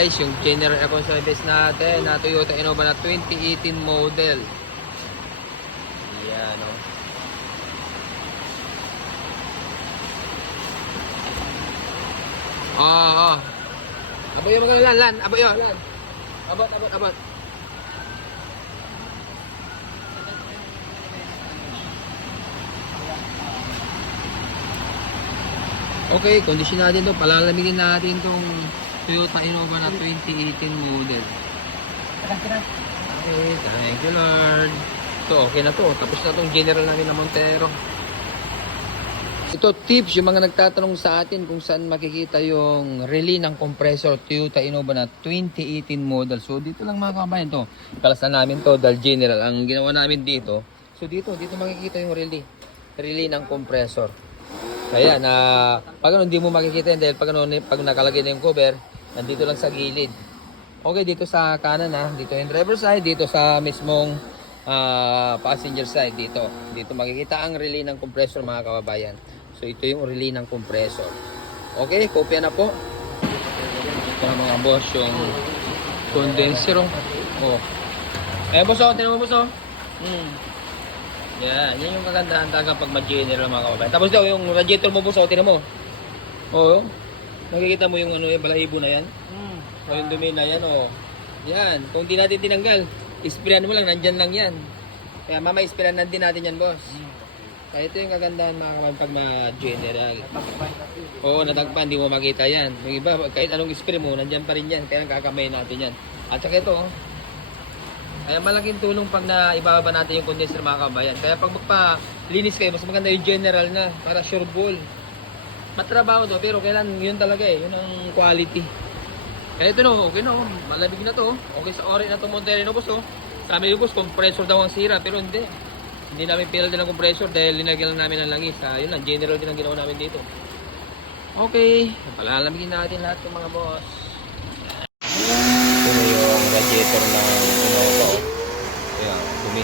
Guys, yung general aircon service natin na Toyota Innova na 2018 model. Ayan, o. Oo. Aboy yung mga lan. Aboy yung lan. Abot. Okay, kondisyon natin to. Palalamigin natin tong Toyota Innova na 2018 model. Okay, thank you Lord. So, okay na to. Tapos na tong general namin na Montero. Ito tips, yung mga nagtatanong sa atin kung saan makikita yung relay ng compressor Toyota Innova na 2018 model. So, dito lang mga kabayan to. Kalasan namin to dahil general. Ang ginawa namin dito, so dito makikita yung relay ng compressor. Kaya na pag ano, hindi mo makikita yan dahil pag nakalagay na yung cover, nandito lang sa gilid. Okay, dito sa kanan dito yung driver side, dito sa mismong passenger side dito makikita ang relay ng compressor mga kababayan. So ito yung relay ng compressor. Okay, kopya na po. Ito mga boss yung condenser. Boss, tinan mo boss. Yan yung kagandahan talaga pag mag-general mga kababayan. Tapos daw yung radiator mo boss, tinan mo. Nakikita mo yung balahibo na yan. O yung dumi na yan, yan, kung di natin tinanggal, isprayan mo lang, nandyan lang yan. Kaya isprayan din natin yan boss. Kaya ito yung kagandahan mga kababayan pag mag-general. Natagpan, di mo makita yan. Yung iba, kahit anong spray mo, nandyan pa rin yan. Kaya kakamay natin yan. At saka ito, kaya malaking tulong pag naibababa natin yung condenser mga kabayan. Kaya pag magpa-linis kayo, mas maganda yung general na para sure ball. Matrabaho to, pero kailan yun talaga yun ang quality. Kaya ito okay malamig na to. Okay sa ori na to Montero boss. Sabi yung boss, compressor daw ang sira, pero hindi. Hindi namin pinal din ang compressor dahil linagyan lang namin ng langis. Yun lang, general din ang ginawa namin dito. Okay, palalamigin natin lahat ng mga boss. Ito na yung radiator ng Innova. Ayan, dumi.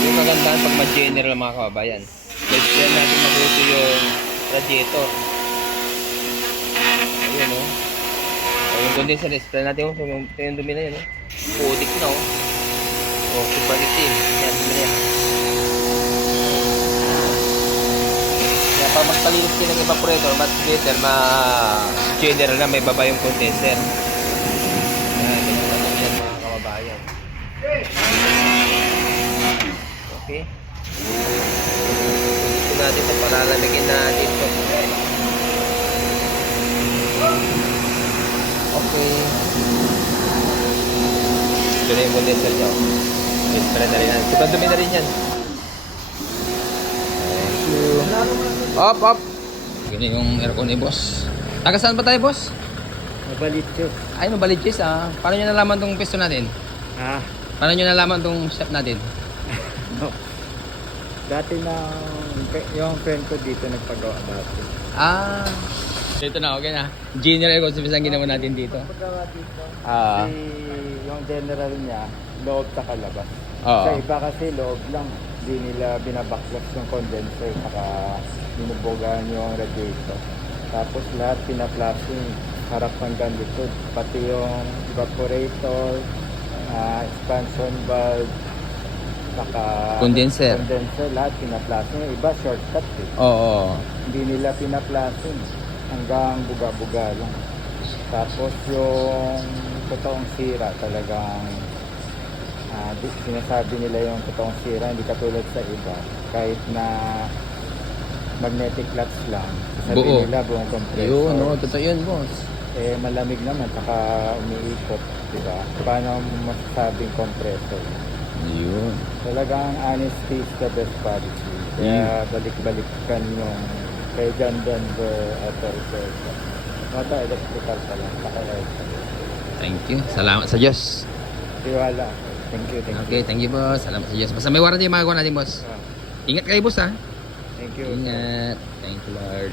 Yung kagandahan pag mag-general mga kababayan, kaya natin mabuti yung radiator. Ayun yung condenser, spray natin yung dumi na yun putik na super itim. Yan, dumi na yan. Kaya pag magpalinis kayo ng evaporator, mas better general na may baba yung condenser. Yan mga kababayan. Okay. Ito natin ito, palalamigin natin ito. Okay. Ito na yung condenser niya. Spray na rin yan. Sobrang dumi na rin yan. Thank you. Up. Ganyan yung aircon ni boss. Taga saan pa tayo boss? Mabalitchis. Ay, Mabalitchis Paano nyo nalaman tong pwesto natin? Paano nyo nalaman tong shop natin? Dati yung friend ko dito nagpagawa dati. Dito na, okay na. General aircon service ang ginawa natin dito. Nagpagawa dito. Kasi yung general niya, loob sa kalabas. Oo. Sa iba kasi loob lang. Hindi nila binabacklock yung condenser, saka binubogaan yung radiator. Tapos lahat pinaplasting, harap hanggang likod. Pati yung evaporator, expansion valve, saka Condenser, lahat pinaplasting. Yung iba shortcut Oo. Hindi nila pinaplasting hanggang buga-buga lang. Tapos yung totoong sira talagang sinasabi nila yung totoong sira, hindi katulad sa iba. Kahit na magnetic clutch lang, sasabihin nila buong compressor. Totoo yun boss. Malamig naman, saka umiikot, diba? Paano masasabing compressor? Yun. Talagang honesty is the best policy. Kaya balik-balikan yung kay John Denver Auto Repair. Mata electrical pa lang, saka aircon. Thank you. Salamat sa Diyos. Tiwala. Thank you, thank Okay, you. thank you boss. Salamat sa Diyos. Basta may warranty yung magawa natin boss. Ah, Ingat kayo boss ha. thank you. Ingat. Thank you Lord.